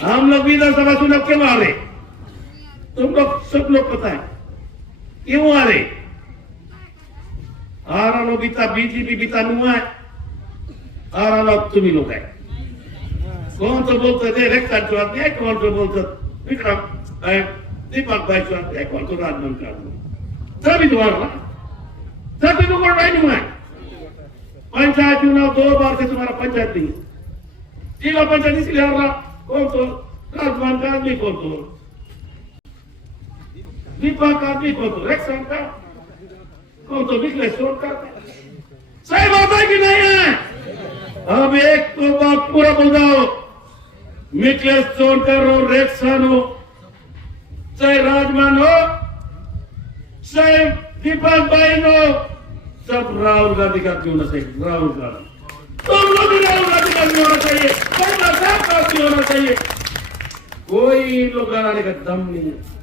हम लोग विधानसभा चुनाव क्यों आ रहे? तुम लोग सब लोग पता है क्यों आ रहे? आ रहा लोग बीता बीजेपी बीता नुआ है, आ रहा लोग तुम ही लोग है। कौन तो बोलते थे रेखा चौहान है, कौन तो बोलते विक्रम दीपक भाई चौहान है, कौन तो राजमन का सभी दोबारा सभी तो कोई नहीं हुआ है। पंचायत चुनाव 2 बार से तुम्हारा पंचायत नहीं, जिला पंचायत इसलिए हार रहा। कौन तो राजमान का आदमी, कौन तो दीपक का आदमी, कौन तो रेक्सन का, कौन तो विश्लेषण का। सही बात है कि नहीं है? अब एक तो बात पूरा बोल जाओ, मिकलेश सोनकर हो, रेक्सन हो, चाहे राजमान हो, चाहे दीपक भाई हो, सब राहुल गांधी का क्यों ना सही? राहुल गांधी तुम लोग भी राहुल गांधी का क्यों होना चाहिए? होना चाहिए। कोई लोग लगाने का दम नहीं है।